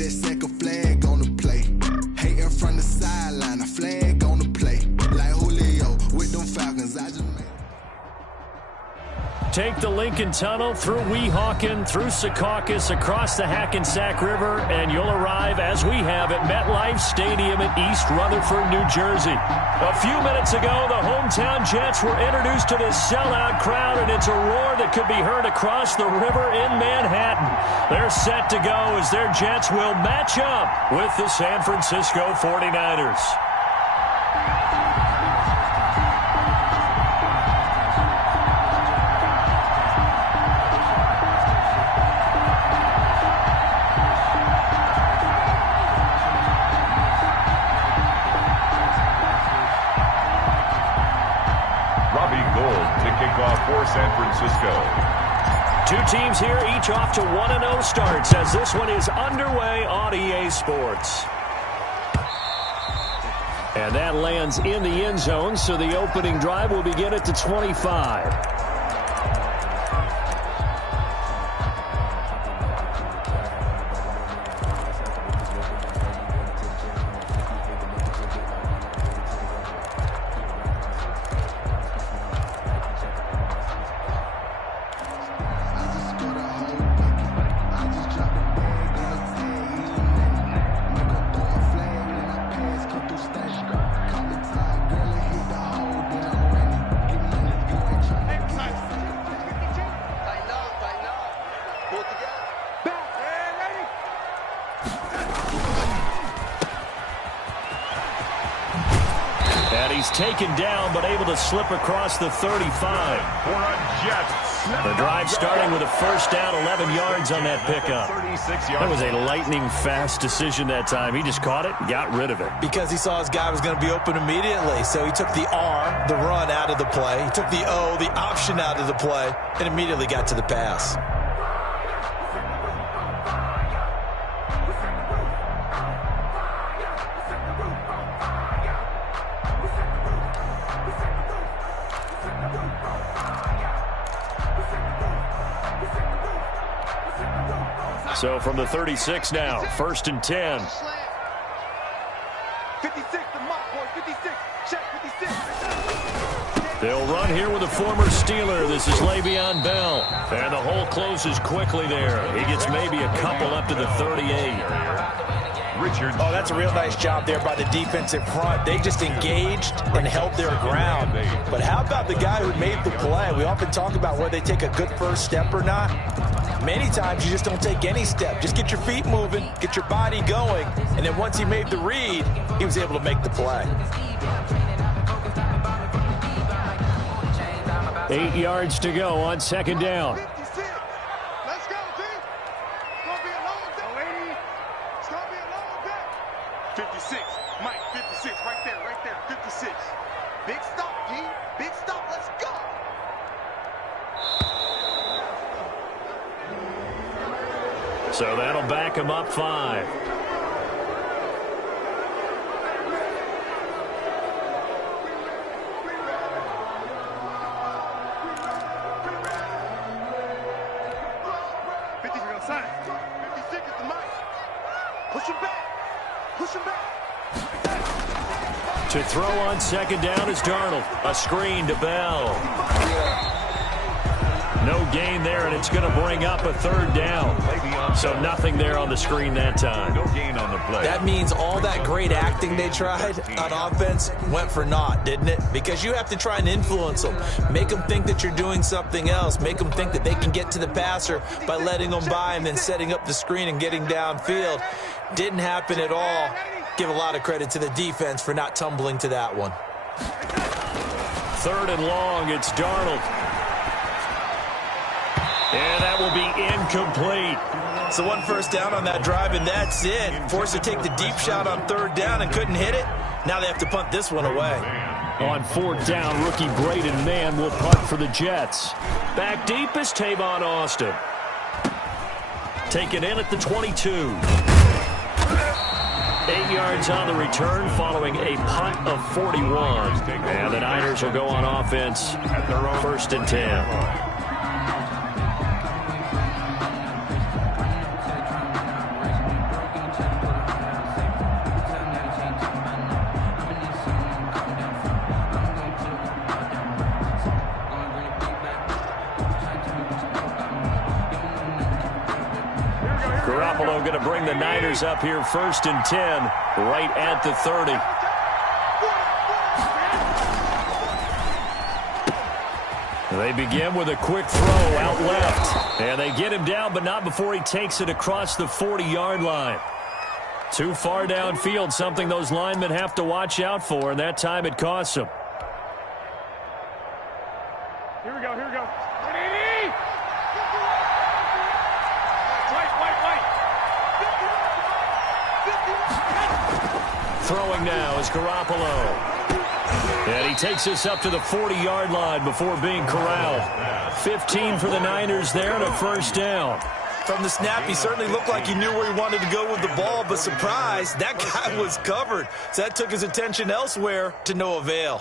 that second flag on the play. Hating from the sideline, a flag on the play. Like Julio with them Falcons, I just made. Take the Lincoln Tunnel through Weehawken, through Secaucus, across the Hackensack River, and you'll arrive, as we have, at MetLife Stadium in East Rutherford, New Jersey. A few minutes ago, the hometown Jets were introduced to this sellout crowd, and it's a roar that could be heard across the river in Manhattan. They're set to go as their Jets will match up with the San Francisco 49ers. For San Francisco. Two teams here, each off to 1-0 starts as this one is underway on EA Sports. And that lands in the end zone, so the opening drive will begin at the 25. Taken down, but able to slip across the 35. For a Jets. The drive starting with a first down, 11 yards on that pickup. That was a lightning-fast decision that time. He just caught it and got rid of it. Because he saw his guy was going to be open immediately. So he took the R, the run, out of the play. He took the O, the option, out of the play, and immediately got to the pass. So from the 36 now, 1st and 10. 56, the mock boy, 56, check 56. They'll run here with a former Steeler. This is Le'Veon Bell. And the hole closes quickly there. He gets maybe a couple up to the 38. Oh, that's a real nice job there by the defensive front. They just engaged and held their ground. But how about the guy who made the play? We often talk about whether they take a good first step or not. Many times you just don't take any step. Just get your feet moving, get your body going, and then once he made the read, he was able to make the play. 8 yards to go on 2nd down. 56. Let's go, team. It's going to be a long day. It's going to be a long day. 56. Mike, 56. Right there. 56. Big stop, G. Big stop. Let's go. So that'll back him up 5. To throw on 2nd down is Darnold. A screen to Bell. No gain there, and it's going to bring up a 3rd down. So nothing there on the screen that time. No gain on the play. That means all that great acting they tried on offense went for naught, didn't it? Because you have to try and influence them. Make them think that you're doing something else. Make them think that they can get to the passer by letting them by and then setting up the screen and getting downfield. Didn't happen at all. Give a lot of credit to the defense for not tumbling to that one. 3rd and long, it's Darnold. And that will be incomplete. So 1 first down on that drive, and that's it. Forced to take the deep shot on 3rd down and couldn't hit it. Now they have to punt this one away. On 4th down, rookie Braden Mann will punt for the Jets. Back deep is Tavon Austin. Taken in at the 22. 8 yards on the return following a punt of 41. And the Niners will go on offense at their own 1st and 10. Garoppolo going to bring the Niners up here 1st and 10, right at the 30. They begin with a quick throw out left. And they get him down, but not before he takes it across the 40-yard line. Too far downfield, something those linemen have to watch out for, and that time it costs them. Here we go, here we go. Throwing now is Garoppolo. And he takes us up to the 40-yard line before being corralled. 15 for the Niners there and a 1st down. From the snap, he certainly looked like he knew where he wanted to go with the ball, but surprise, that guy was covered. So that took his attention elsewhere to no avail.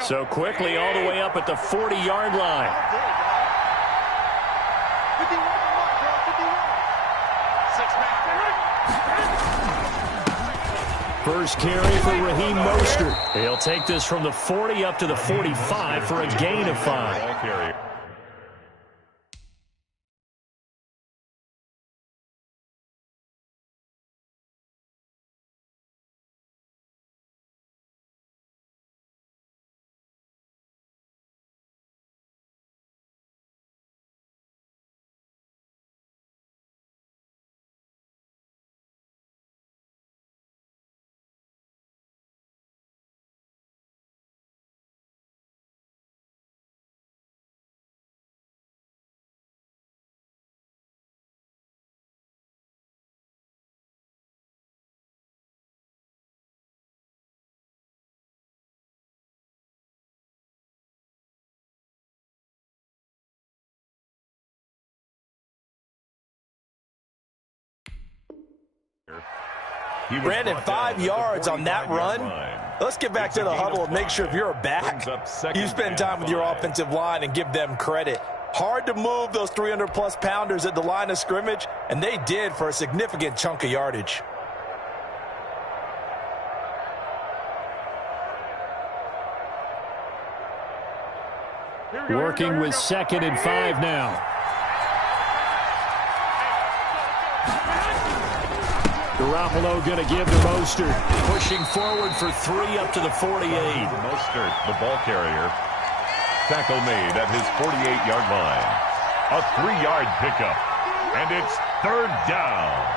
So quickly all the way up at the 40-yard line. 51. First carry for Raheem Mostert. He'll take this from the 40 up to the 45 for a gain of 5. Brandon, 5 yards on that run. Let's get back to the huddle and make sure if you're a back, you spend time with your offensive line and give them credit. Hard to move those 300-plus pounders at the line of scrimmage, and they did for a significant chunk of yardage. Working with 2nd and 5 now. Garoppolo going to give to Mostert. Pushing forward for 3 up to the 48. Mostert, the ball carrier. Tackle made at his 48-yard line. A 3-yard pickup. And it's 3rd down.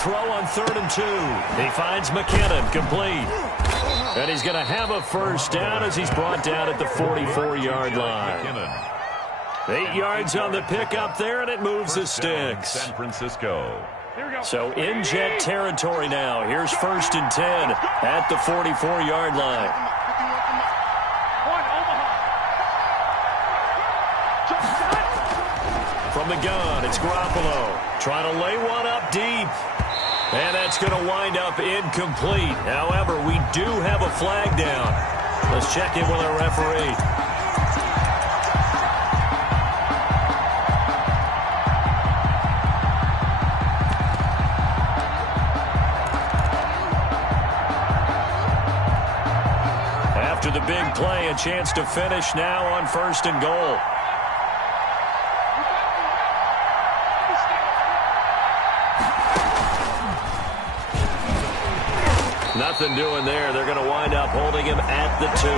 Throw on 3rd and 2. He finds McKinnon, complete. And he's going to have a 1st down as he's brought down at the 44-yard line. 8 yards on the pickup there, and it moves the sticks. San Francisco. So in jet territory now. Here's 1st and 10 at the 44-yard line. From the gun, it's Garoppolo trying to lay one up deep. And that's going to wind up incomplete. However, we do have a flag down. Let's check in with our referee. After the big play, a chance to finish now on 1st and goal. Nothing doing there. They're going to wind up holding him at the 2.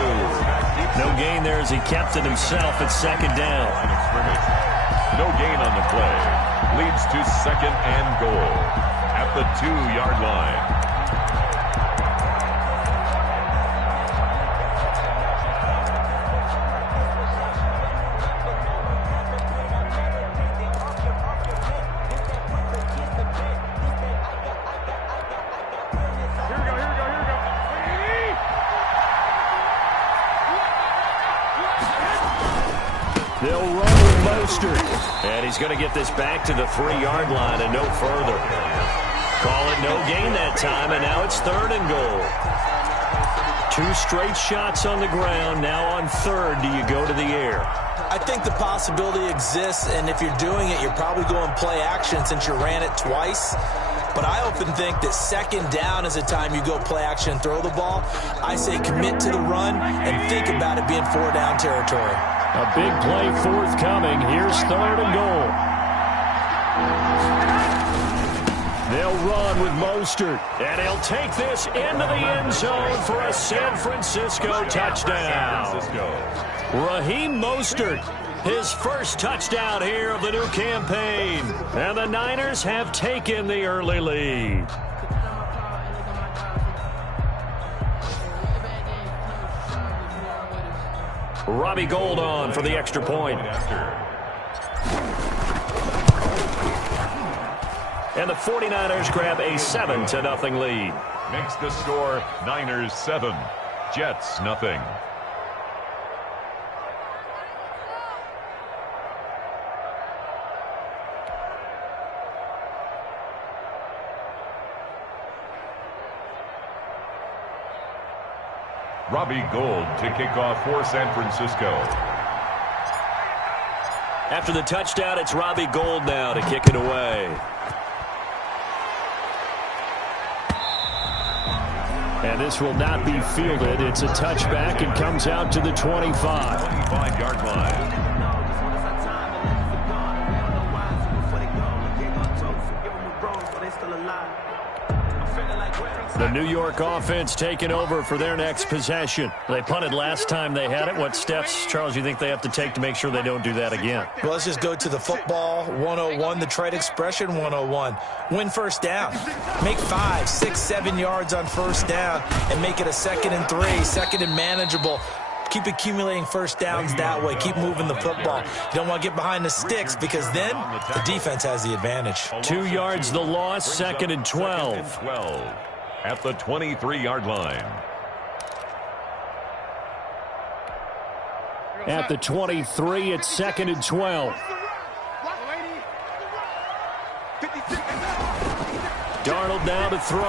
No gain there as he kept it himself at 2nd down. No gain on the play. Leads to 2nd and goal at the 2-yard line. Mostert. And he's going to get this back to the 3-yard line and no further. Call it no gain that time, and now it's 3rd and goal. 2 straight shots on the ground. Now on 3rd, do you go to the air? I think the possibility exists, and if you're doing it, you're probably going play action since you ran it twice. But I often think that 2nd down is the time you go play action and throw the ball. I say commit to the run and think about it being 4-down territory. A big play forthcoming. Here's 3rd and goal. They'll run with Mostert, and he'll take this into the end zone for a San Francisco touchdown. Raheem Mostert, his first touchdown here of the new campaign. And the Niners have taken the early lead. Robbie Gould on for the extra point. And the 49ers grab a 7-0 lead. Makes the score Niners 7, Jets nothing. Robbie Gould to kick off for San Francisco. After the touchdown, it's Robbie Gould now to kick it away. And this will not be fielded. It's a touchback and comes out to the 25. 25-yard line. The New York offense taking over for their next possession. They punted last time they had it. What steps, Charles, you think they have to take to make sure they don't do that again? Well, let's just go to the football 101, the trade expression 101. Win 1st down. Make 5, 6, 7 yards on 1st down and make it a 2nd and 3, 2nd and manageable. Keep accumulating 1st downs that way. Keep moving the football. You don't want to get behind the sticks because then the defense has the advantage. 2 yards the loss, 2nd and 12. At the 23-yard line. At the 23, it's 2nd and 12. Darnold now to throw.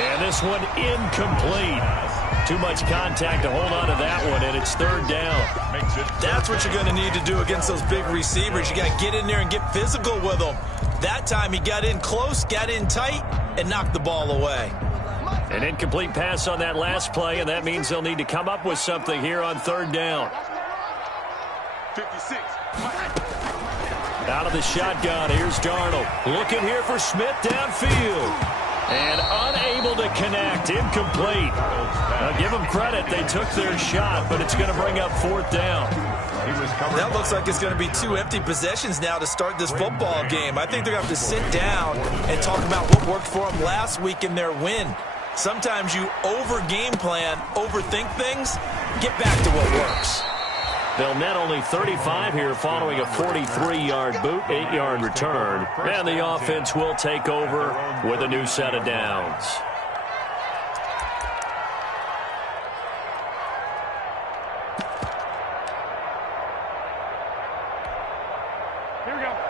And this one incomplete. Too much contact to hold on to that one, and it's 3rd down. That's what you're going to need to do against those big receivers. You got to get in there and get physical with them. That time he got in close, got in tight, and knocked the ball away. An incomplete pass on that last play, and that means they'll need to come up with something here on 3rd down. 56. Out of the shotgun, here's Darnold. Looking here for Smith downfield. And unable to connect, incomplete. Now give them credit, they took their shot, but it's going to bring up 4th down. That looks like it's going to be 2 empty possessions now to start this football game. I think they're going to have to sit down and talk about what worked for them last week in their win. Sometimes you over-game plan, overthink things, get back to what works. They'll net only 35 here following a 43-yard boot, 8-yard return. And the offense will take over with a new set of downs.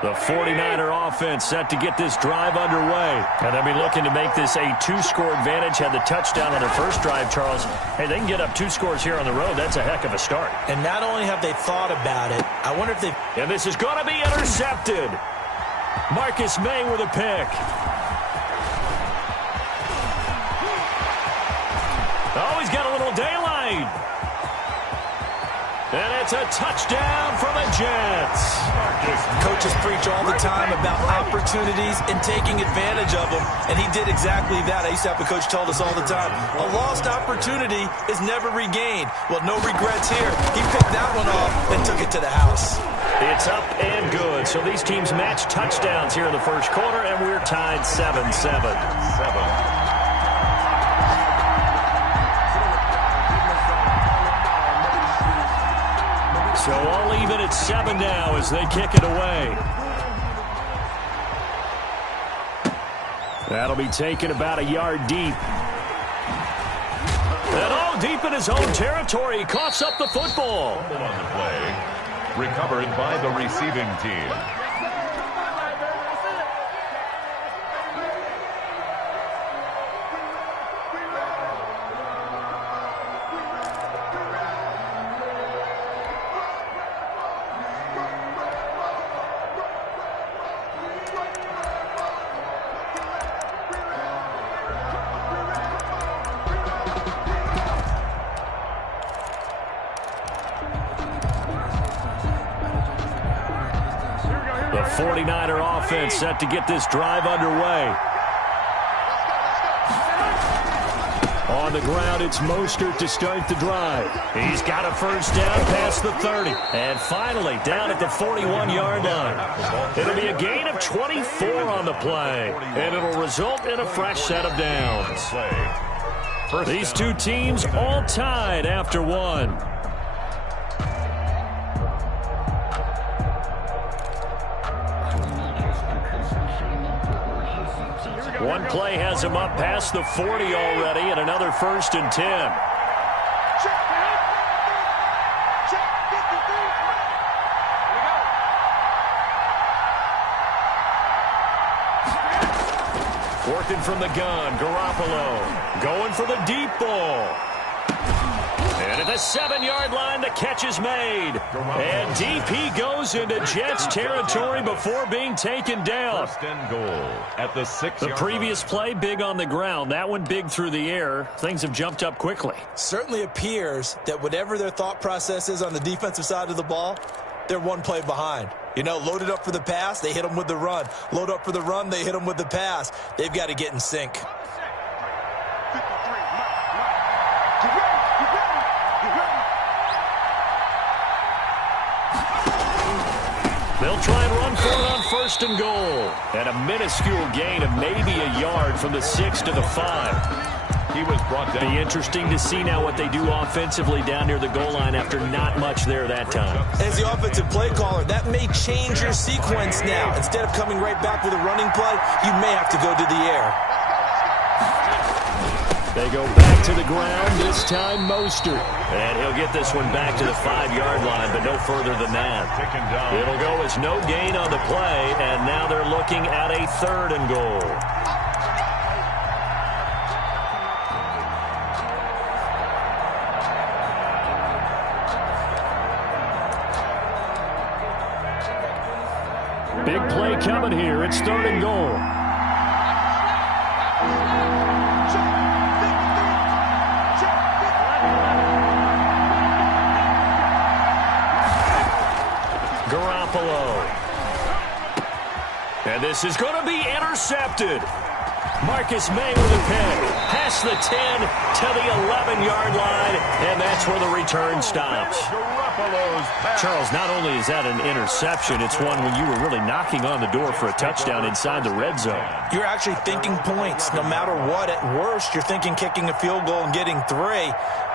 The 49er offense set to get this drive underway. And they'll be looking to make this a 2-score advantage. Had the touchdown on their first drive, Charles. Hey, they can get up 2 scores here on the road. That's a heck of a start. And not only have they thought about it, I wonder if they... And this is going to be intercepted. Marcus May with a pick. Oh, he's got a little daylight. And it's a touchdown for the Jets. Coaches preach all the time about opportunities and taking advantage of them, and he did exactly that. I used to have a coach told us all the time, a lost opportunity is never regained. Well, no regrets here. He picked that one off and took it to the house. It's up and good. So these teams match touchdowns here in the first quarter, and we're tied 7-7. So all even at 7 now as they kick it away. That'll be taken about a yard deep. And all deep in his own territory. He coughs up the football. On the play. recovered by the receiving team. The 49er offense set to get this drive underway. On the ground, it's Mostert to start the drive. He's got a first down past the 30. And finally, down at the 41-yard line. It'll be a gain of 24 on the play. And it'll result in a fresh set of downs. These two teams all tied after one. One play has him up past the 40 already, and another 1st and 10. Working from the gun, Garoppolo going for the deep ball. And at the 7-yard line, the catch is made. And deep he goes into Jets territory before being taken down. 1st and goal at the 6-yard line. The previous play, big on the ground. That one big through the air. Things have jumped up quickly. Certainly appears that whatever their thought process is on the defensive side of the ball, they're one play behind. You know, loaded up for the pass, they hit them with the run. Load up for the run, they hit them with the pass. They've got to get in sync. They'll try and run for it on 1st and goal. And a minuscule gain of maybe a yard from the 6 to the 5. He was brought down. Be interesting to see now what they do offensively down near the goal line after not much there that time. As the offensive play caller, that may change your sequence now. Instead of coming right back with a running play, you may have to go to the air. They go back to the ground, this time Mostert. And he'll get this one back to the 5-yard line, but no further than that. It'll go as no gain on the play, and now they're looking at a 3rd and goal. Big play coming here. It's 3rd and goal. Garoppolo. And this is going to be intercepted. Marcus May with a pick. Past the 10 to the 11-yard line, and that's where the return stops. Charles, not only is that an interception, it's one when you were really knocking on the door for a touchdown inside the red zone. You're actually thinking points. No matter what, at worst, you're thinking kicking a field goal and getting 3.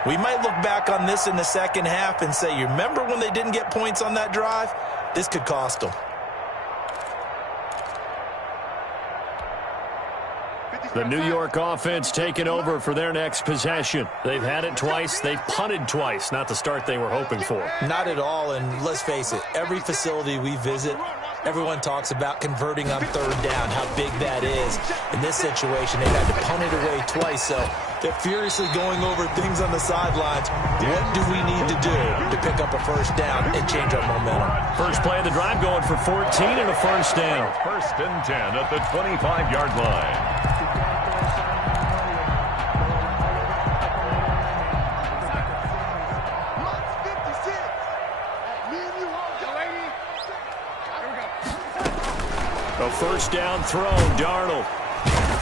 We might look back on this in the second half and say, you remember when they didn't get points on that drive? This could cost them. The New York offense taking over for their next possession. They've had it twice. They've punted twice. Not the start they were hoping for. Not at all, and let's face it, every facility we visit, everyone talks about converting on 3rd down, how big that is. In this situation, they've had to punt it away twice, so they're furiously going over things on the sidelines. What do we need to do to pick up a 1st down and change our momentum? First play of the drive going for 14 and a 1st down. 1st and 10 at the 25-yard line. A 1st down throw, Darnold.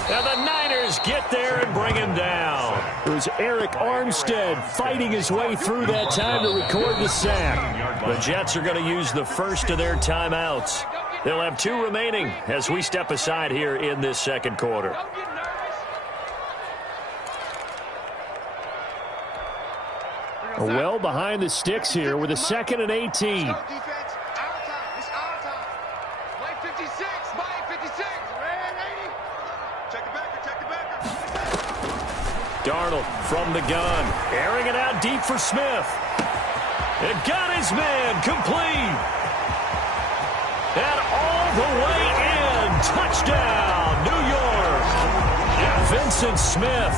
And the Niners get there and bring him down. It was Eric Armstead fighting his way through that time to record the sack. The Jets are going to use the first of their timeouts. They'll have 2 remaining as we step aside here in this second quarter. Well behind the sticks here with a 2nd and 18. Darnold from the gun, airing it out deep for Smith. It got his man complete. And all the way in. Touchdown, New York. And Vincent Smith,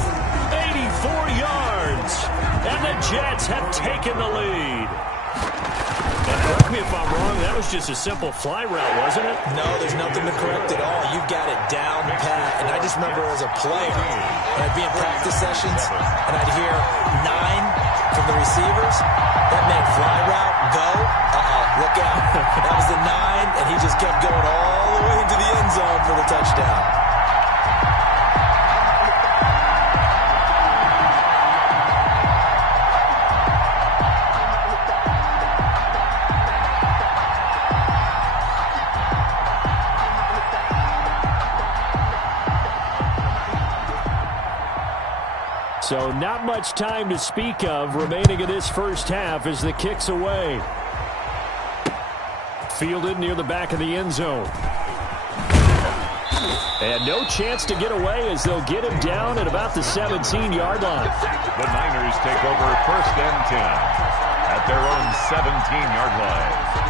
84 yards. And the Jets have taken the lead. And correct me if I'm wrong, that was just a simple fly route, wasn't it? No, there's nothing to correct at all. You've got it down pat. And I just remember as a player, when I'd be in practice sessions, and I'd hear 9 from the receivers. That meant fly route, go. Look out. That was the 9, and he just kept going all the way into the end zone for the touchdown. So not much time to speak of remaining in this first half as the kick's away. Fielded near the back of the end zone. And no chance to get away as they'll get him down at about the 17-yard line. The Niners take over 1st and 10 at their own 17-yard line.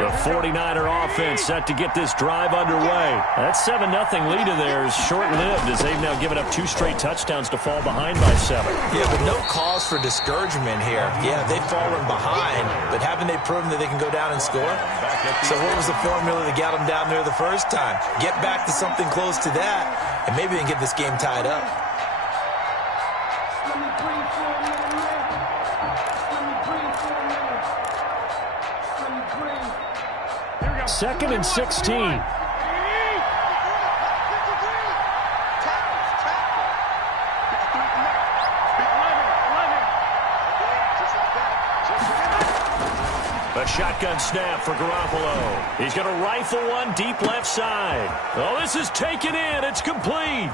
The 49er offense set to get this drive underway. That 7-0 lead of theirs short-lived as they've now given up 2 straight touchdowns to fall behind by 7. Yeah, but no cause for discouragement here. Yeah, they've fallen behind, but haven't they proven that they can go down and score? So what was the formula that got them down there the first time? Get back to something close to that, and maybe they can get this game tied up. 2nd and 16. A shotgun snap for Garoppolo. He's going to rifle one deep left side. Oh, this is taken in. It's complete.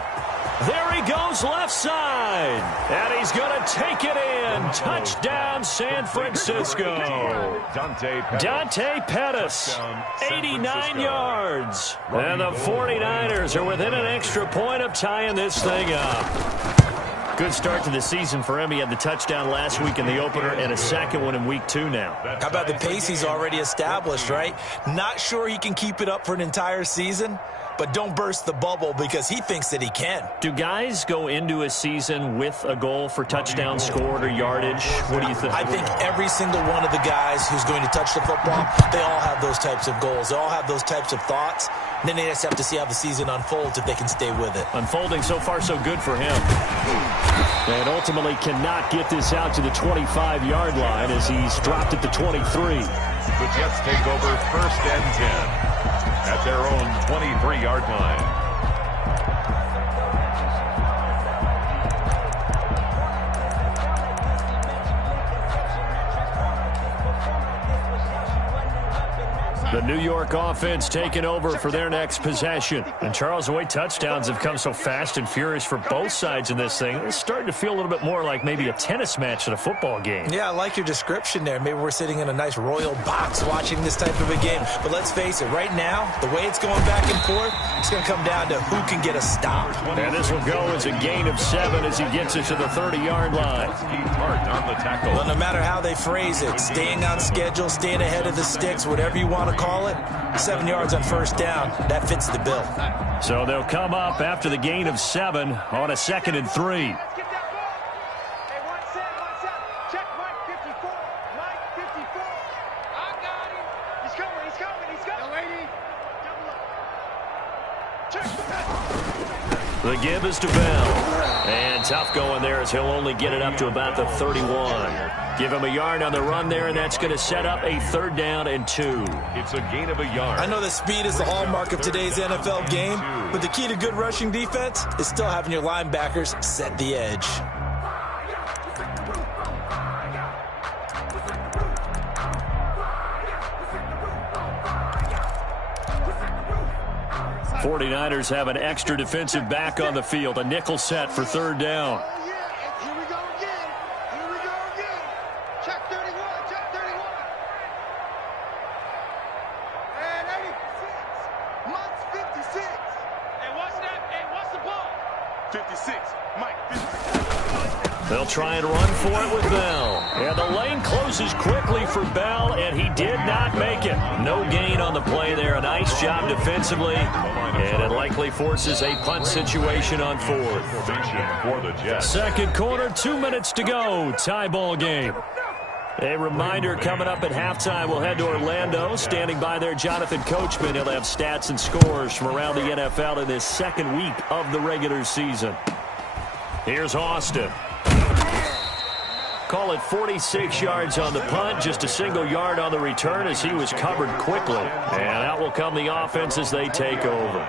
There he goes left side. And he's going to take it in. Touchdown, San Francisco. Dante Pettis, 89 yards. And the 49ers are within an extra point of tying this thing up. Good start to the season for him. He had the touchdown last week in the opener and a second one in week 2 now. How about the pace he's already established, right? Not sure he can keep it up for an entire season, but don't burst the bubble because he thinks that he can. Do guys go into a season with a goal for touchdown scored or yardage? What do you think? I think every single one of the guys who's going to touch the football, they all have those types of goals. They all have those types of thoughts. And then they just have to see how the season unfolds if they can stay with it. Unfolding so far so good for him. And ultimately cannot get this out to the 25-yard line as he's dropped at the 23. The Jets take over 1st and 10 at their own 23-yard line. The New York offense taking over for their next possession. And Charles, the way touchdowns have come so fast and furious for both sides in this thing, it's starting to feel a little bit more like maybe a tennis match at a football game. Yeah, I like your description there. Maybe we're sitting in a nice royal box watching this type of a game. But let's face it, right now, the way it's going back and forth, it's going to come down to who can get a stop. And this will go as a gain of 7 as he gets it to the 30-yard line. On the tackle. Well, no matter how they phrase it, staying on schedule, staying ahead of the sticks, whatever you want to call it, 7 yards on 1st down, that fits the bill. So they'll come up after the gain of 7 on a 2nd and 3. The give is to Bell. And tough going there as he'll only get it up to about the 31. Give him a yard on the run there, and that's going to set up a 3rd down and 2. It's a gain of a yard. I know that speed is the hallmark of today's NFL game, but the key to good rushing defense is still having your linebackers set the edge. '49ers have an extra defensive back on the field, a nickel set for 3rd down. Here we go again. Here we go again. Check 31. Check 31. And 86. Months 56. And what's that? And what's 56. Mike, 56. They'll try and run for it with Bell. And the lane closes quickly for Bell, and he did not make it. No gain on the play there. A nice job defensively, and it likely forces a punt situation on fourth. Second quarter, 2 minutes to go. Tie ball game. A reminder coming up at halftime, we'll head to Orlando. Standing by there, Jonathan Coachman. He'll have stats and scores from around the NFL in this second week of the regular season. Here's Austin. Call it 46 yards on the punt, just a single yard on the return as he was covered quickly. And out will come the offense as they take over.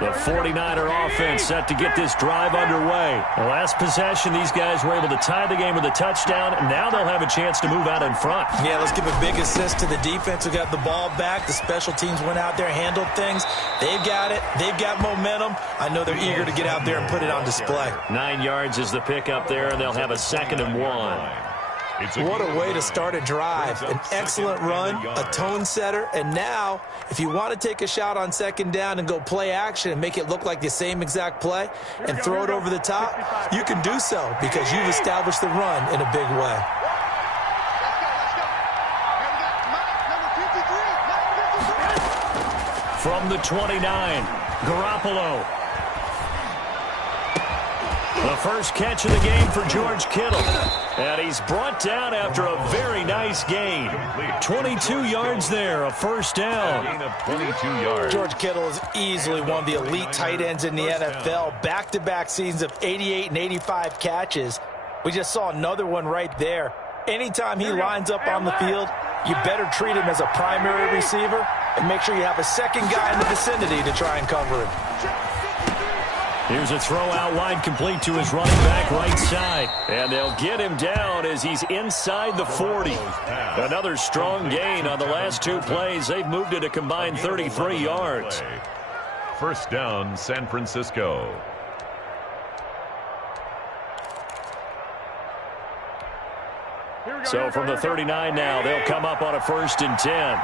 The 49er offense set to get this drive underway. The last possession, these guys were able to tie the game with a touchdown. Now they'll have a chance to move out in front. Yeah, let's give a big assist to the defense who got the ball back. The special teams went out there, handled things. They've got it. They've got momentum. I know they're eager to get out there and put it on display. 9 yards is the pickup there, and they'll have a 2nd and 1. What a way to start a drive. An excellent run, a tone setter, and now if you want to take a shot on 2nd down and go play action and make it look like the same exact play and throw it over the top, you can do so because you've established the run in a big way. From the 29, Garoppolo. The first catch of the game for George Kittle. And he's brought down after a very nice gain. 22 yards there, a first down. Gain of 22 yards. George Kittle is easily one of the elite tight ends in the NFL. Back-to-back seasons of 88 and 85 catches. We just saw another one right there. Anytime he lines up on the field, you better treat him as a primary receiver and make sure you have a second guy in the vicinity to try and cover him. Here's a throw out wide, complete to his running back right side. And they'll get him down as he's inside the 40. Another strong gain on the last 2 plays. They've moved it a combined 33 yards. First down, San Francisco. So from the 39 now, they'll come up on a 1st and 10.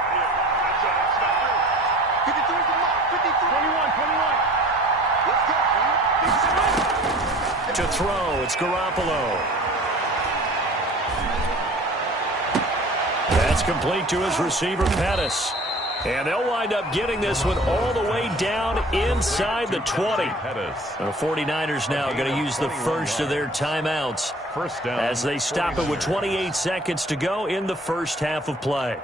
51, 21. To throw, it's Garoppolo. That's complete to his receiver, Pettis. And they'll wind up getting this one all the way down inside the 20. The 49ers now going to use the first of their timeouts as they stop it with 28 seconds to go in the first half of play.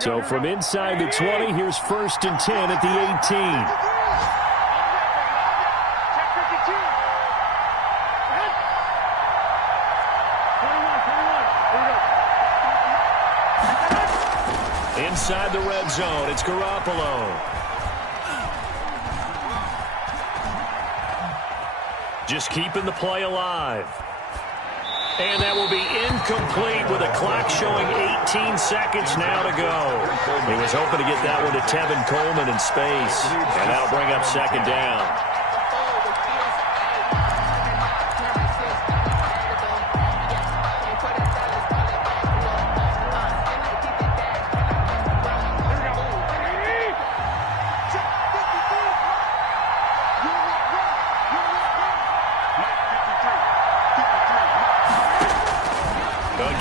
So from inside the 20, here's 1st and 10 at the 18. Inside the red zone, it's Garoppolo. Just keeping the play alive. And that will be incomplete with a clock showing 18 seconds now to go. He was hoping to get that one to Tevin Coleman in space. And that'll bring up 2nd down.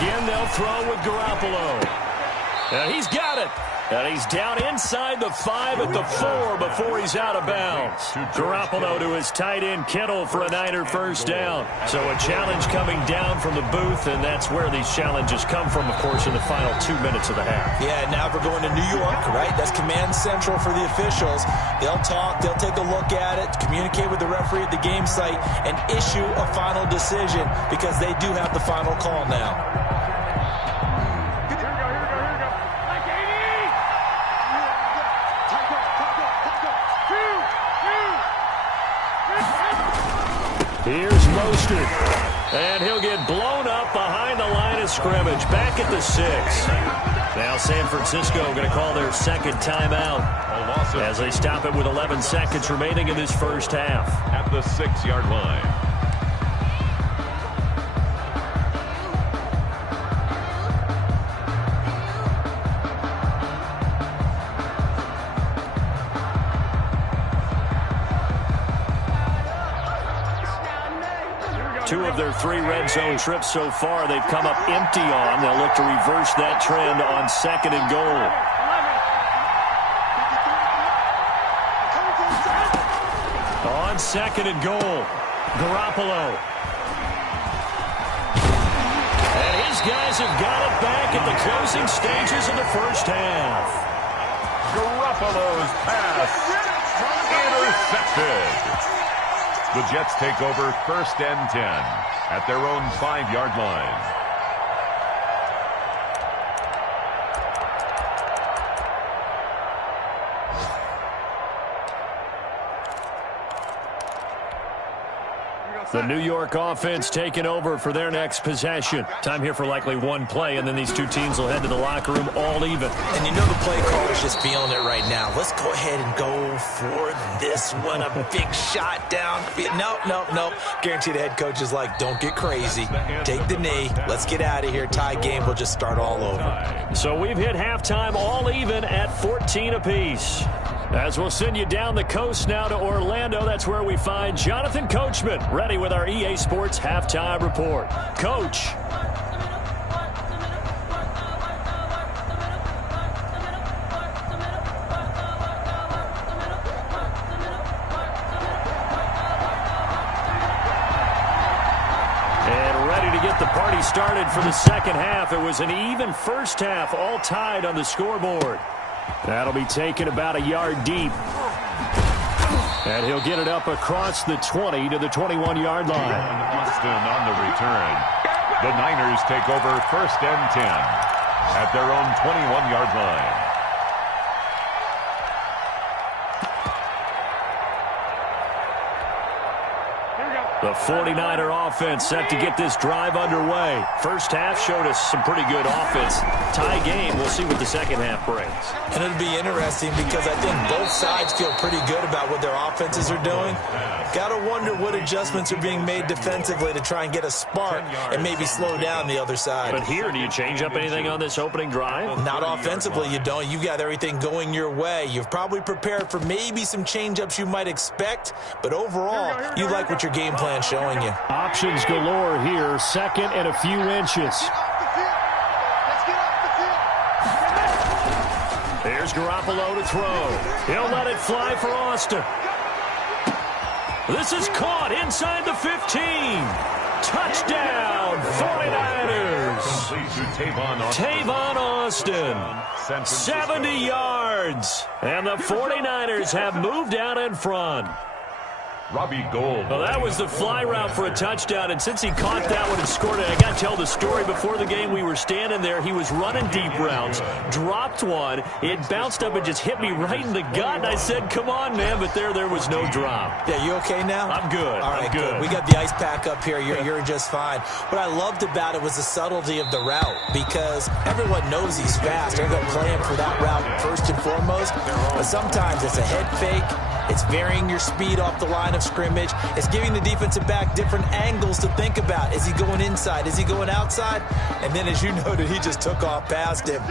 Again, they'll throw with Garoppolo. And he's got it. And he's down inside the 5 at the 4 before he's out of bounds. Garoppolo to his tight end Kittle for a Niner first down. So a challenge coming down from the booth, and that's where these challenges come from, of course, in the final 2 minutes of the half. Yeah, now we're going to New York, right? That's command central for the officials. They'll talk, they'll take a look at it, communicate with the referee at the game site, and issue a final decision because they do have the final call now. Here's Mostert. And he'll get blown up behind the line of scrimmage. Back at the 6. Now San Francisco going to call their second timeout as they stop it with 11 seconds remaining in this first half. At the 6-yard line. Two of their 3 red zone trips so far they've come up empty on. They'll look to reverse that trend on 2nd and goal. On 2nd and goal, Garoppolo. And his guys have got it back at the closing stages of the first half. Garoppolo's pass intercepted. The Jets take over 1st and 10 at their own 5-yard line. The New York offense taking over for their next possession. Time here for likely one play, and then these two teams will head to the locker room all even. And you know the play call is just feeling it right now. Let's go ahead and go for this one. A big shot down. Nope. Guarantee the head coach is like, don't get crazy. Take the knee. Let's get out of here. Tie game. We'll just start all over. So we've hit halftime all even at 14 apiece. As we'll send you down the coast now to Orlando, that's where we find Jonathan Coachman, ready with our EA Sports Halftime Report. Coach. And ready to get the party started for the second half. It was an even first half, all tied on the scoreboard. That'll be taken about a yard deep. And he'll get it up across the 20 to the 21-yard line. Austin on the return. The Niners take over 1st and 10 at their own 21-yard line. The 49er offense set to get this drive underway. First half showed us some pretty good offense. Tie game. We'll see what the second half brings. And it'll be interesting because I think both sides feel pretty good about what their offenses are doing. Got to wonder what adjustments are being made defensively to try and get a spark and maybe slow down the other side. But here, do you change up anything on this opening drive? Not offensively, you don't. You got everything going your way. You've probably prepared for maybe some change-ups you might expect, but overall, you like what your game plan showing you. Options galore here. 2nd and a few inches. Here's Garoppolo to throw. He'll let it fly for Austin. This is caught inside the 15. Touchdown, 49ers. Tavon Austin. 70 yards. And the 49ers have moved out in front. Robbie Gould. Well, that was the fly route for a touchdown, and since he caught that one and scored it, I got to tell the story. Before the game, we were standing there. He was running deep routes, dropped one. It bounced up and just hit me right in the gut, and I said, come on, man, but there was no drop. Yeah, you okay now? I'm good. All right, I'm good. We got the ice pack up here. You're just fine. What I loved about it was the subtlety of the route because everyone knows he's fast. They're going to play him for that route first and foremost, but sometimes it's a head fake. It's varying your speed off the line of scrimmage. It's giving the defensive back different angles to think about. Is he going inside? Is he going outside? And then, as you noted, he just took off past him.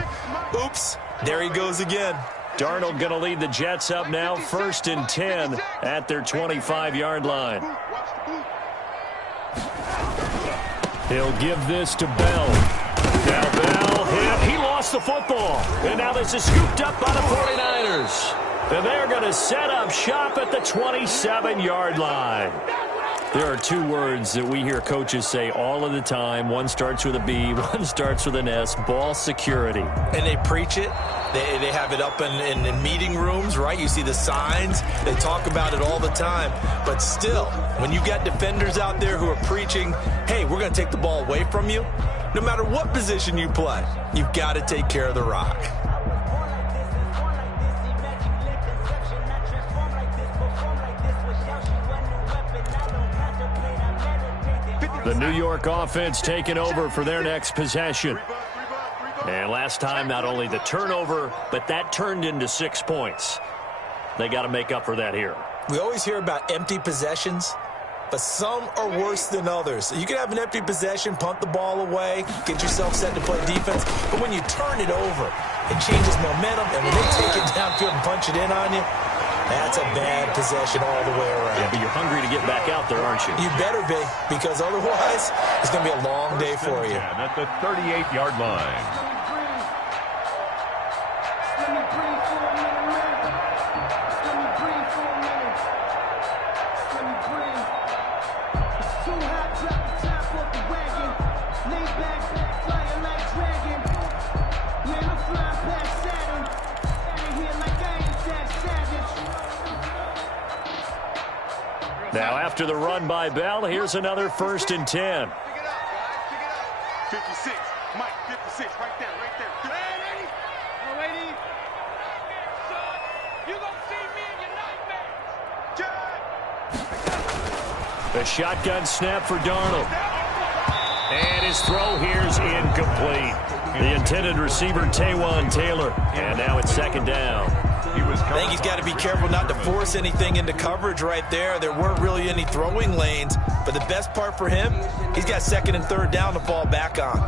Oops, there he goes again. Darnold going to lead the Jets up now, 1st and 10 at their 25-yard line. He'll give this to Bell. Now Bell, he lost the football. And now this is scooped up by the 49ers. And they're going to set up shop at the 27-yard line. There are two words that we hear coaches say all of the time. One starts with a B, one starts with an S, ball security. And they preach it. They have it up in meeting rooms, right? You see the signs. They talk about it all the time. But still, when you got defenders out there who are preaching, hey, we're going to take the ball away from you, no matter what position you play, you've got to take care of the rock. The New York offense taking over for their next possession. And last time, not only the turnover, but that turned into 6 points. They got to make up for that here. We always hear about empty possessions, but some are worse than others. You can have an empty possession, punt the ball away, get yourself set to play defense, but when you turn it over, it changes momentum, and when they take it downfield and punch it in on you, that's a bad possession all the way around. Yeah, but you're hungry to get back out there, aren't you? You better be, because otherwise, it's going to be a long day for you. At the 38-yard line. Now, after the run by Bell, here's another 1st and 10. Check it out, guys. Check it out. 56. Mike, 56. Right there, right there. Ready? Oh, lady. Son, you gonna see me in your nightmares. The shotgun snap for Darnold. And his throw here's incomplete. The intended receiver, Taywan Taylor. And now it's 2nd down. I think he's got to be careful not to force anything into coverage right there. There weren't really any throwing lanes, but the best part for him, he's got 2nd and 3rd down to fall back on.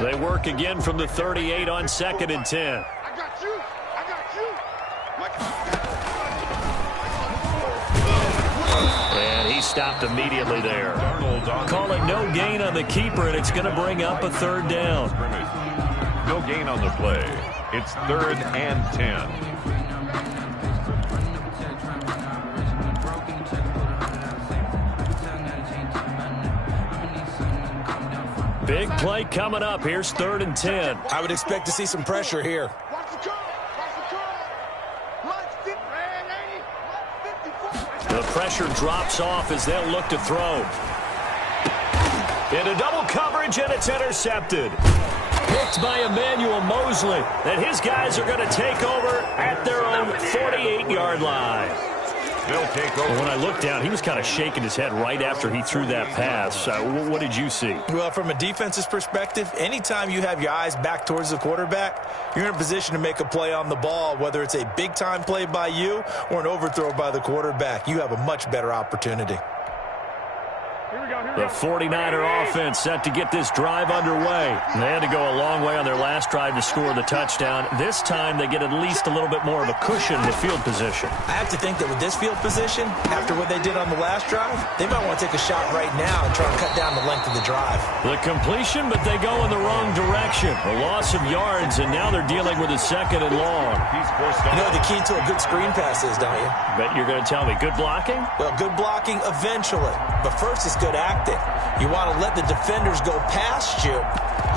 They work again from the 38 on 2nd and 10. I got you. I got you. And he stopped immediately there. Call it no gain on the keeper, and it's going to bring up a 3rd down. No gain on the play. It's 3rd and 10. Big play coming up. Here's 3rd and 10. I would expect to see some pressure here. Watch the curl. Watch the curl. Lunch 50. Lunch 54. The pressure drops off as they'll look to throw. Into double coverage, and it's intercepted. Picked by Emmanuel Mosley. And his guys are going to take over at their own 48-yard line. They'll take over. When I looked down, he was kind of shaking his head right after he threw that pass. What did you see? Well, from a defense's perspective, anytime you have your eyes back towards the quarterback, you're in a position to make a play on the ball, whether it's a big-time play by you or an overthrow by the quarterback. You have a much better opportunity. The 49er offense set to get this drive underway. They had to go a long way on their last drive to score the touchdown. This time they get at least a little bit more of a cushion in the field position. I have to think that with this field position, after what they did on the last drive, they might want to take a shot right now and try to cut down the length of the drive. The completion, but they go in the wrong direction. A loss of yards, and now they're dealing with a 2nd and long. You know what the key to a good screen pass is, don't you? Bet you're going to tell me good blocking? Well, good blocking eventually. But first, it's good acting. You want to let the defenders go past you,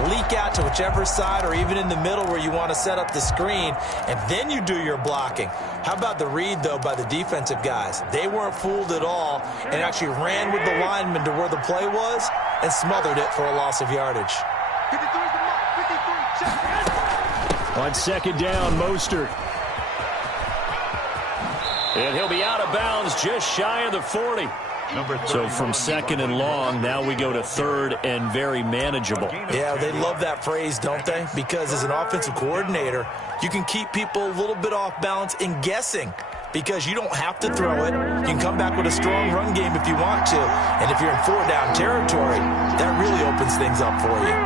leak out to whichever side or even in the middle where you want to set up the screen, and then you do your blocking. How about the read, though, by the defensive guys? They weren't fooled at all and actually ran with the lineman to where the play was and smothered it for a loss of yardage. 53 for Mike. 53. Check. On 2nd down, Mostert. And he'll be out of bounds just shy of the 40. So from 2nd and long, now we go to 3rd and very manageable. Yeah, they love that phrase, don't they? Because as an offensive coordinator, you can keep people a little bit off balance and guessing because you don't have to throw it. You can come back with a strong run game if you want to. And if you're in 4-down territory, that really opens things up for you.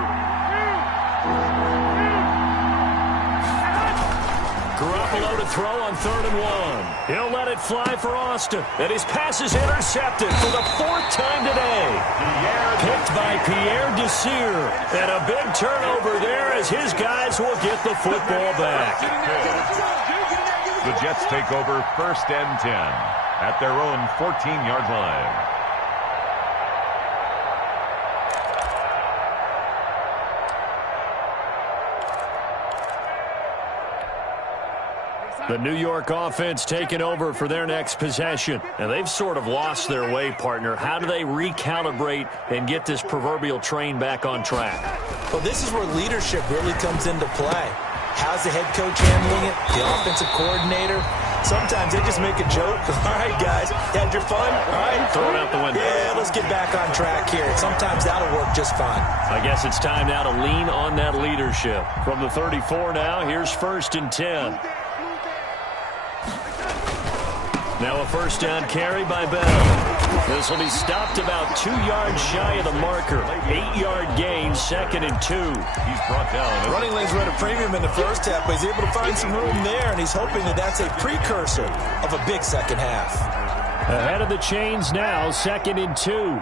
Garoppolo to throw on 3rd and 1. He'll let it fly for Austin. And his pass is intercepted for the 4th time today. Picked by Pierre Desir. And a big turnover there as his guys will get the football back. The Jets take over 1st and 10 at their own 14-yard line. The New York offense taking over for their next possession. And they've sort of lost their way, partner. How do they recalibrate and get this proverbial train back on track? Well, this is where leadership really comes into play. How's the head coach handling it? The offensive coordinator? Sometimes they just make a joke. All right, guys, had your fun? All right. Throw it out the window. Yeah, let's get back on track here. Sometimes that'll work just fine. I guess it's time now to lean on that leadership. From the 34 now, here's 1st and 10. Now a first down carry by Bell. This will be stopped about 2 yards shy of the marker. 8-yard gain, 2nd and 2. He's brought down. Running lanes were at a premium in the first half, but he's able to find some room there, and he's hoping that that's a precursor of a big second half. Ahead of the chains now, 2nd and 2.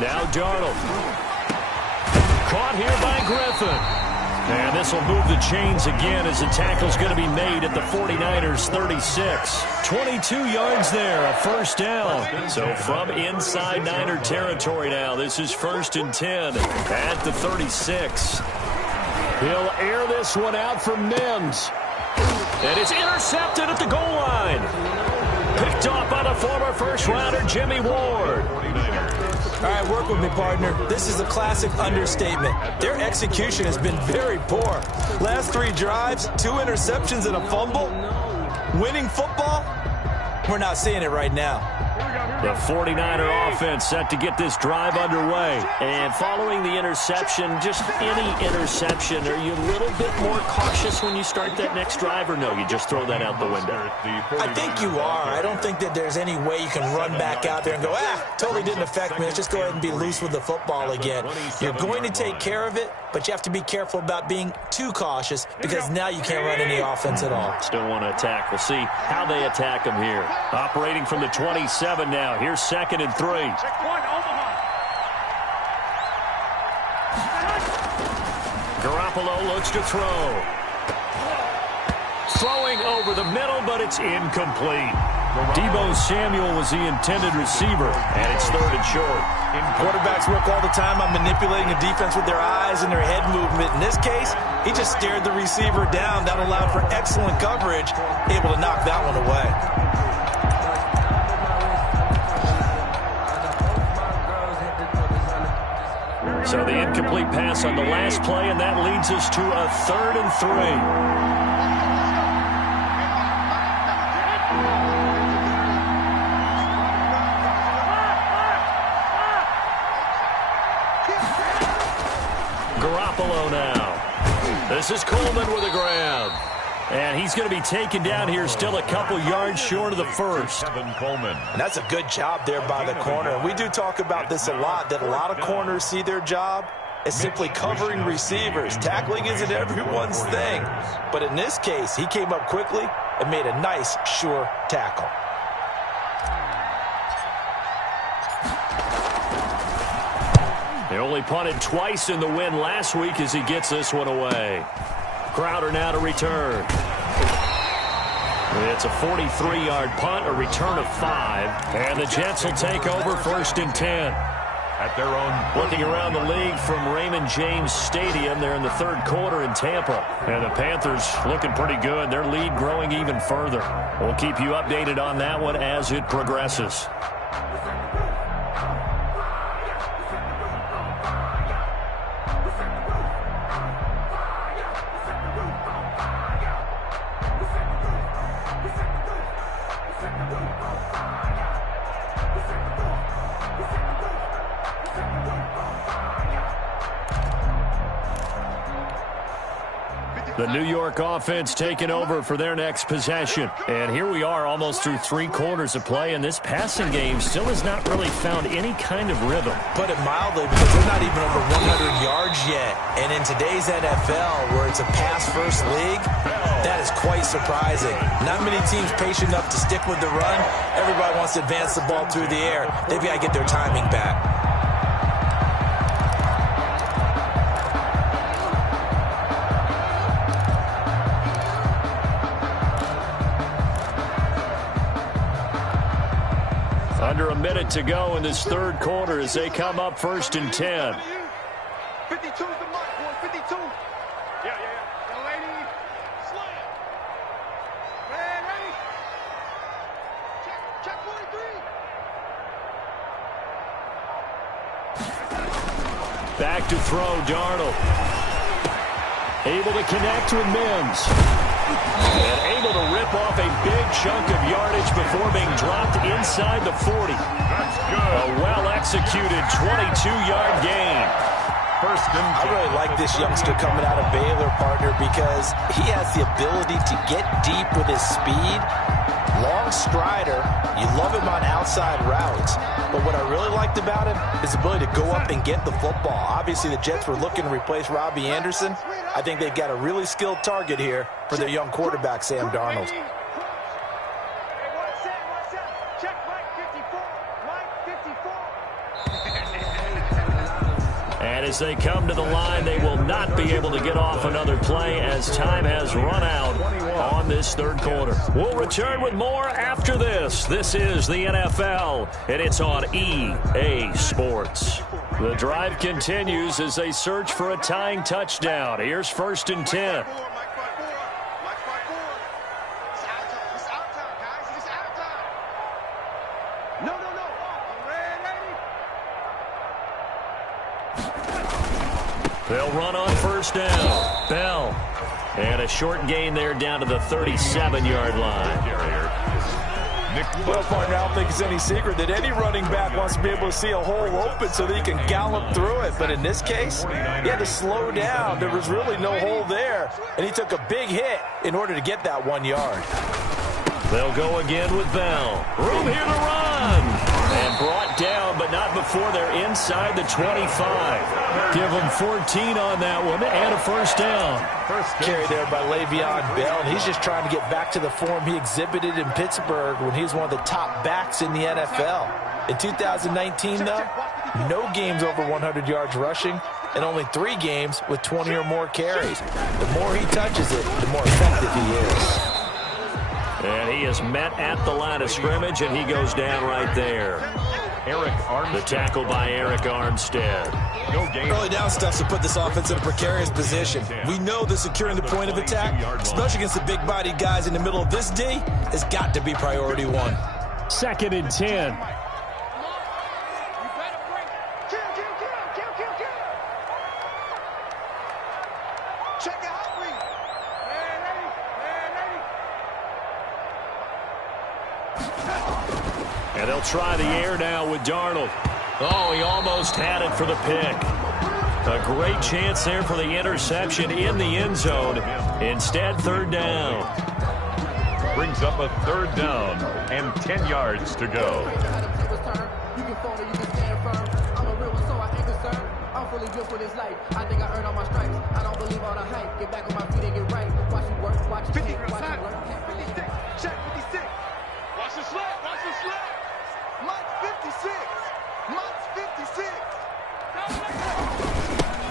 Now Darnold. Caught here by Griffin. And this will move the chains again as the tackle's going to be made at the 49ers 36. 22 yards there, a first down. So from inside Niner territory now, this is 1st and 10 at the 36. He'll air this one out for Mims. And it's intercepted at the goal line. Picked off by the former first-rounder Jimmy Ward. All right, work with me, partner. This is a classic understatement. Their execution has been very poor. Last 3 drives, 2 interceptions and a fumble. Winning football? We're not seeing it right now. The 49er offense set to get this drive underway. And following the interception, just any interception, are you a little bit more cautious when you start that next drive, or no, you just throw that out the window? I think you are. I don't think that there's any way you can run back out there and go, totally didn't affect me. Let's just go ahead and be loose with the football again. You're going to take care of it, but you have to be careful about being too cautious because now you can't run any offense at all. Still want to attack. We'll see how they attack them here. Operating from the 27 now. Here's 2nd and 3. Garoppolo looks to throw. Throwing over the middle, but it's incomplete. Deebo Samuel was the intended receiver, and it's 3rd and short. Quarterbacks work all the time on manipulating the defense with their eyes and their head movement. In this case, he just stared the receiver down. That allowed for excellent coverage, able to knock that one away. So the incomplete pass on the last play, and that leads us to a 3rd and 3. Garoppolo now. This is Coleman with a grab. And he's going to be taken down here, still a couple yards short of the first. Coleman. And that's a good job there by the corner. And we do talk about this a lot, that a lot of corners see their job as simply covering receivers. Tackling isn't everyone's thing. But in this case, he came up quickly and made a nice, sure tackle. They only punted twice in the win last week as he gets this one away. Crowder now to return. It's a 43-yard punt, a return of 5. And the Jets will take over 1st and 10. At their own. Looking around the league from Raymond James Stadium, they're in the 3rd quarter in Tampa. And the Panthers looking pretty good. Their lead growing even further. We'll keep you updated on that one as it progresses. The New York offense taking over for their next possession. And here we are almost through 3 quarters of play, and this passing game still has not really found any kind of rhythm. Put it mildly, because they're not even over 100 yards yet. And in today's NFL, where it's a pass-first league, that is quite surprising. Not many teams patient enough to stick with the run. Everybody wants to advance the ball through the air. They've got to get their timing back. Under a minute to go in this 3rd quarter as they come up 1st and 10. 52's the mark, boy. 52. Yeah. Young lady, slam. Man, ready? Check 43. Back to throw, Darnold. Able to connect with Mims. And able to rip off a big chunk of yardage before being dropped inside the 40. That's good. A well-executed 22-yard gain. I really like this youngster coming out of Baylor, partner, because he has the ability to get deep with his speed. Long strider. You love him on outside routes. But what I really liked about him is the ability to go up and get the football. Obviously, the Jets were looking to replace Robbie Anderson. I think they've got a really skilled target here for their young quarterback, Sam Darnold. And as they come to the line, they will not be able to get off another play as time has run out on this third quarter. We'll return with more after this. This is the NFL, and it's on EA Sports. The drive continues as they search for a tying touchdown. Here's 1st and 10. They'll run on 1st down. Bell. And a short gain there down to the 37-yard line. Well, partner, I don't think it's any secret that any running back wants to be able to see a hole open so that he can gallop through it. But in this case, he had to slow down. There was really no hole there. And he took a big hit in order to get that 1 yard. They'll go again with Bell. Room here to run. And brought down, but not before they're inside the 25. Give them 14 on that one and a 1st down. First carry there by Le'Veon Bell. And he's just trying to get back to the form he exhibited in Pittsburgh when he was one of the top backs in the NFL. In 2019, though, no games over 100 yards rushing and only 3 games with 20 or more carries. The more he touches it, the more effective he is. And he is met at the line of scrimmage, and he goes down right there. Eric Armstead. The tackle by Eric Armstead. Early down stuff to put this offense in a precarious position. We know that securing the point of attack, especially against the big-bodied guys in the middle of this D, has got to be priority 1. 2nd and 10. And they'll try the air now with Darnold. Oh, he almost had it for the pick. A great chance there for the interception in the end zone. Instead, 3rd down. Brings up a 3rd down and 10 yards to go.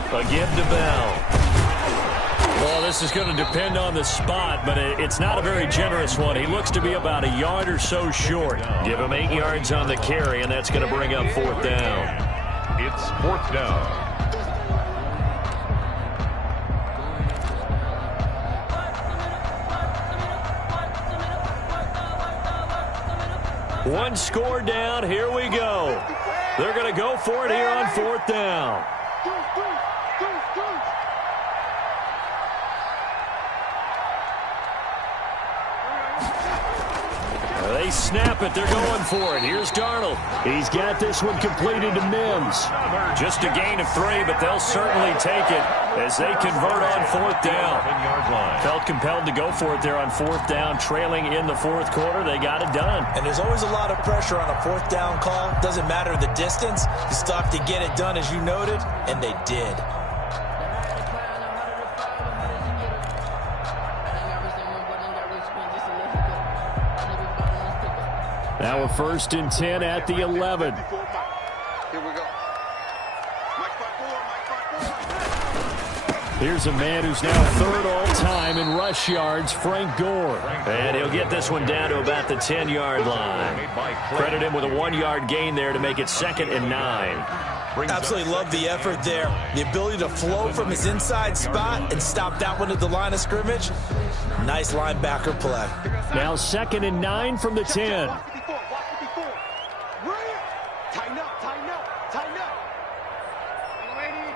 A give to Bell. Well, this is going to depend on the spot, but it's not a very generous one. He looks to be about a yard or so short. Give him 8 yards on the carry, and that's going to bring up 4th down. It's 4th down. One score down. Here we go. They're going to go for it here on 4th down. They snap it. They're going for it. Here's Darnold. He's got this one completed to Mims. Just a gain of 3, but they'll certainly take it as they convert on 4th down. Felt compelled to go for it there on 4th down, trailing in the 4th quarter. They got it done. And there's always a lot of pressure on a 4th down call. Doesn't matter the distance. You still have to get it done, as you noted, and they did. Now a 1st and 10 at the 11. Here we go. Here's a man who's now 3rd all-time in rush yards, Frank Gore. And he'll get this one down to about the 10-yard line. Credit him with a 1-yard gain there to make it 2nd and 9. Absolutely love the effort there. The ability to flow from his inside spot and stop that one at the line of scrimmage. Nice linebacker play. Now 2nd and 9 from the 10. Tighten up, tighten up, tighten up. Lady.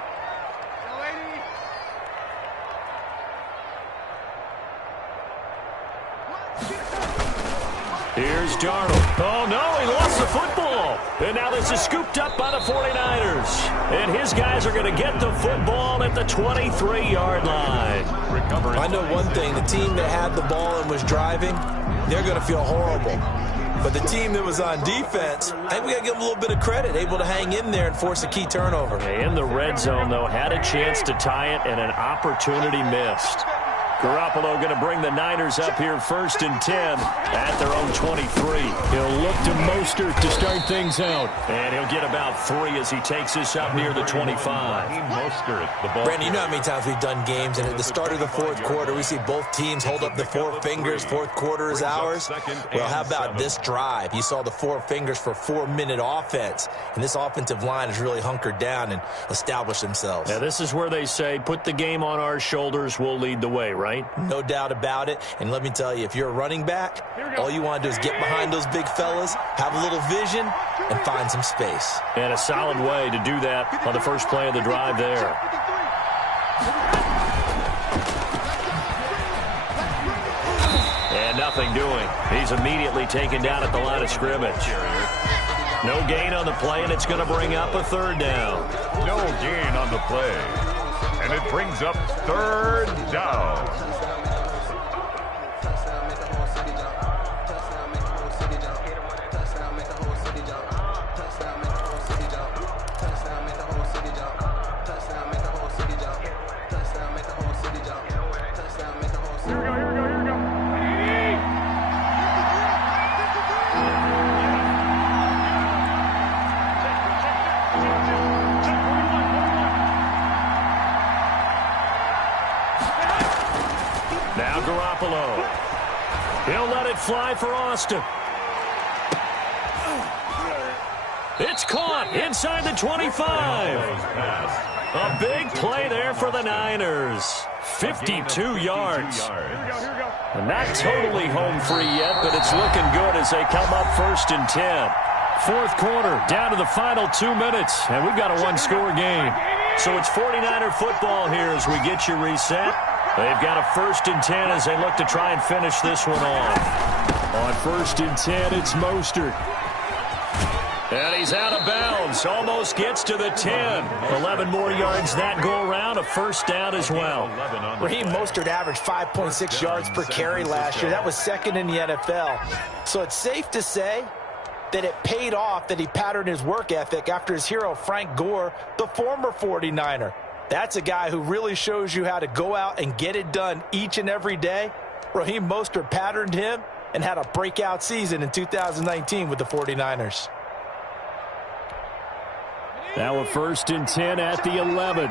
Here's Darnold. Oh, no, he lost the football. And now this is scooped up by the 49ers. And his guys are going to get the football at the 23-yard line. I know one thing. The team that had the ball and was driving, they're going to feel horrible. But the team that was on defense, I think we got to give them a little bit of credit, able to hang in there and force a key turnover. In the red zone, though, had a chance to tie it and an opportunity missed. Garoppolo going to bring the Niners up here 1st and 10 at their own 23. He'll look to Mostert to start things out. And he'll get about 3 as he takes us up near the 25. Mostert, the ball. Brandon, you know how many times we've done games, and at the start of the fourth quarter, we see both teams hold up the 4 fingers, fourth quarter is ours. Well, how about this drive? You saw the 4 fingers for 4-minute offense, and this offensive line has really hunkered down and established themselves. Now, this is where they say, put the game on our shoulders, we'll lead the way, right? No doubt about it. And let me tell you, if you're a running back, all you want to do is get behind those big fellas, have a little vision, and find some space. And a solid way to do that on the first play of the drive there. And nothing doing. He's immediately taken down at the line of scrimmage. No gain on the play, and it's going to bring up a 3rd down. No gain on the play. And it brings up 3rd down. Now Garoppolo. He'll let it fly for Austin. It's caught inside the 25. A big play there for the Niners. 52 yards. And not totally home free yet, but it's looking good as they come up 1st and 10. Fourth quarter, down to the final 2 minutes, and we've got a 1-score game. So it's 49er football here as we get you reset. They've got a 1st and 10 as they look to try and finish this one off. On 1st and 10, it's Mostert. And he's out of bounds. Almost gets to the 10. 11 more yards that go around. A 1st down as well. Raheem Mostert averaged 5.6 yards per carry last year. That was 2nd in the NFL. So it's safe to say that it paid off that he patterned his work ethic after his hero Frank Gore, the former 49er. That's a guy who really shows you how to go out and get it done each and every day. Raheem Mostert patterned him and had a breakout season in 2019 with the 49ers. Now a 1st and 10 at the 11.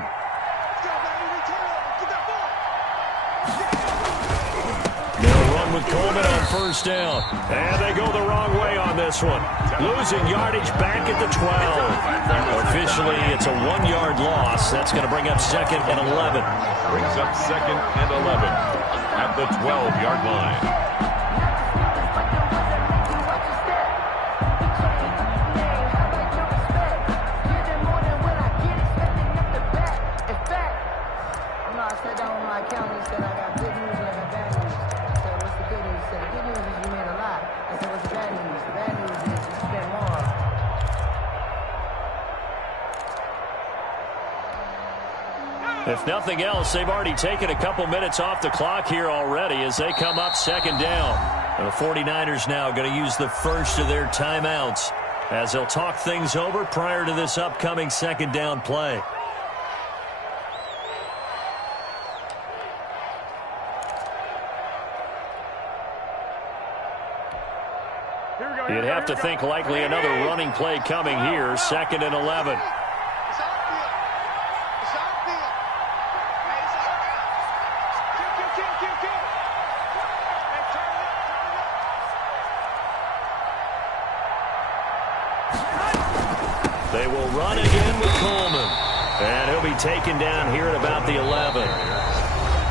They'll run with Coleman on 1st down. And they go the wrong way on this one. Losing yardage back at the 12. Officially, it's a 1-yard loss. That's going to bring up 2nd and 11. Brings up 2nd and 11 at the 12-yard line. If nothing else, they've already taken a couple minutes off the clock here already as they come up 2nd down. And the 49ers now going to use the first of their timeouts as they'll talk things over prior to this upcoming 2nd down play. You'd have to think likely another running play coming here, 2nd and 11. They will run again with Coleman. And he'll be taken down here at about the 11.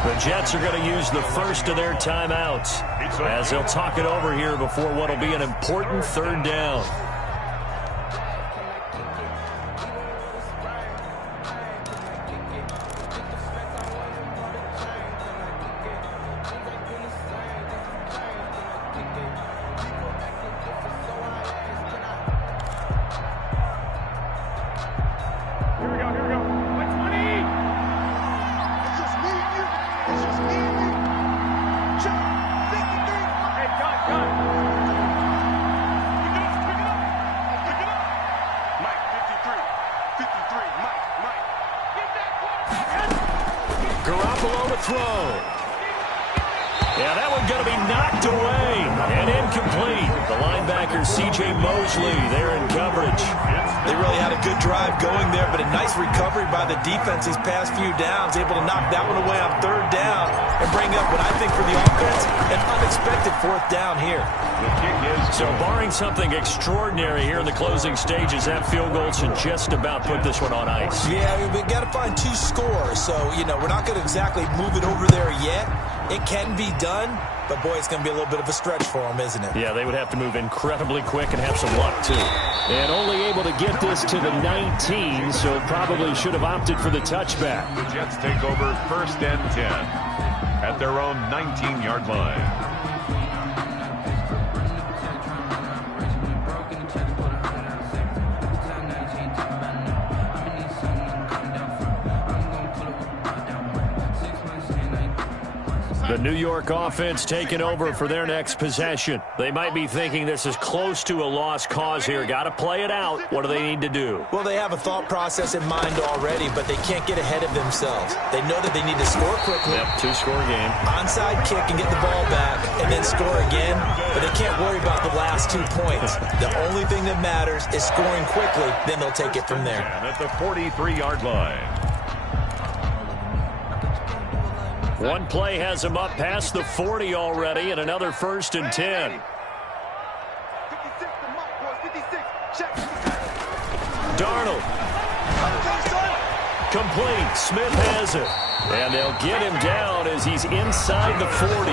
The Jets are going to use the first of their timeouts as they'll talk it over here before what will be an important 3rd down. on the throw. Yeah, that one's going to be knocked away and incomplete. The linebacker, C.J. Mosley, there in coverage. They really had a good drive going there, but a nice recovery by the defense these past few downs, able to knock that one away on third down and bring up what I think for the offense, an unexpected fourth down here. The kick is so barring something extraordinary here in the closing stages, that field goal should just about put this one on ice. Yeah, we've got to find 2 scores, so, we're not going to exactly move it over there yet. It can be done, but, boy, it's going to be a little bit of a stretch for them, isn't it? Yeah, they would have to move incredibly quick and have some luck, too. And only able to get this to the 19, so probably should have opted for the touchback. The Jets take over 1st and 10 at their own 19-yard line. The New York offense taking over for their next possession. They might be thinking this is close to a lost cause here. Got to play it out. What do they need to do? Well, they have a thought process in mind already, but they can't get ahead of themselves. They know that they need to score quickly. Yep, 2-score game. Onside kick and get the ball back and then score again, but they can't worry about the last 2 points. The only thing that matters is scoring quickly, then they'll take it from there. At the 43-yard line. One play has him up past the 40 already, and another 1st and 10. 56, the mark, boys, 56. Check. Darnold. Complete. Smith has it. And they'll get him down as he's inside the 40.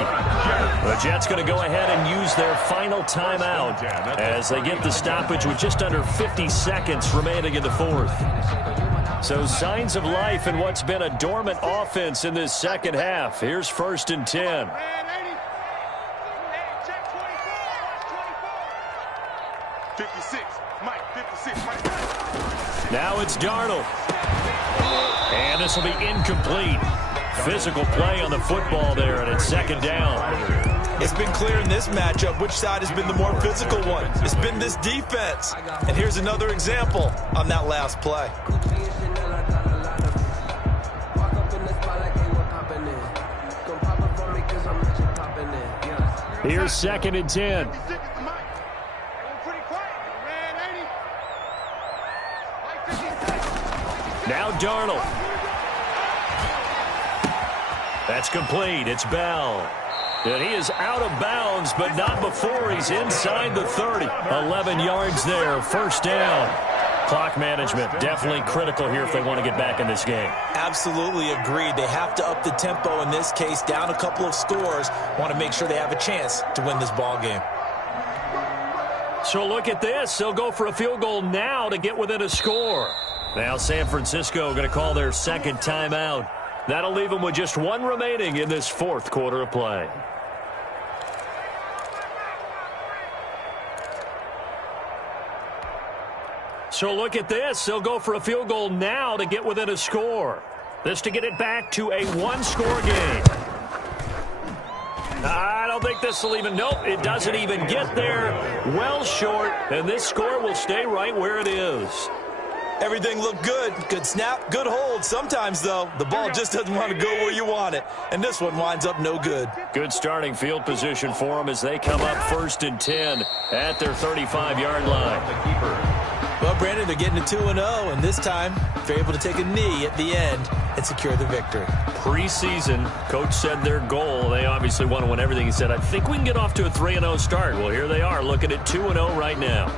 The Jets going to go ahead and use their final timeout as they get the stoppage with just under 50 seconds remaining in the 4th. So signs of life in what's been a dormant offense in this second half. Here's 1st and 10. 56, Mike, 56, Mike. Now it's Darnold. And this will be incomplete. Physical play on the football there, and it's 2nd down. It's been clear in this matchup which side has been the more physical one. It's been this defense. And here's another example on that last play. Here's 2nd and 10. Now Darnold. That's complete. It's Bell. And he is out of bounds, but not before he's inside the 30. 11 yards there, 1st down. Clock management definitely critical here if they want to get back in this game. Absolutely agreed. They have to up the tempo in this case, down a couple of scores. Want to make sure they have a chance to win this ball game. So look at this. They'll go for a field goal now to get within a score. Now San Francisco going to call their 2nd timeout. That'll leave them with just 1 remaining in this 4th quarter of play. So look at this. They'll go for a field goal now to get within a score. This to get it back to a 1-score game. I don't think this will even, nope, it doesn't even get there. Well short, and this score will stay right where it is. Everything looked good. Good snap, good hold. Sometimes, though, the ball just doesn't want to go where you want it. And this one winds up no good. Good starting field position for them as they come up 1st and 10 at their 35-yard line. The keeper. Well, Brandon, they're getting to 2-0, and this time they're able to take a knee at the end and secure the victory. Preseason, Coach said their goal, they obviously want to win everything. He said, I think we can get off to a 3-0 start. Well, here they are looking at 2-0 right now.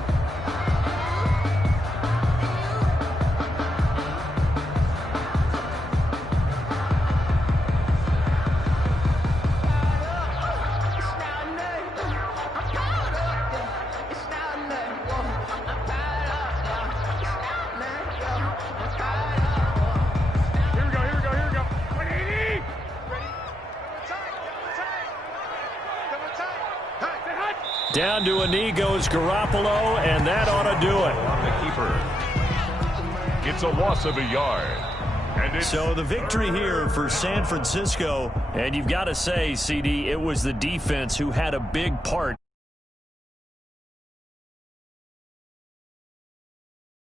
Down to a knee goes Garoppolo, and that ought to do it. The keeper. It's a loss of a yard. And so the victory here for San Francisco, and you've got to say, CD, it was the defense who had a big part.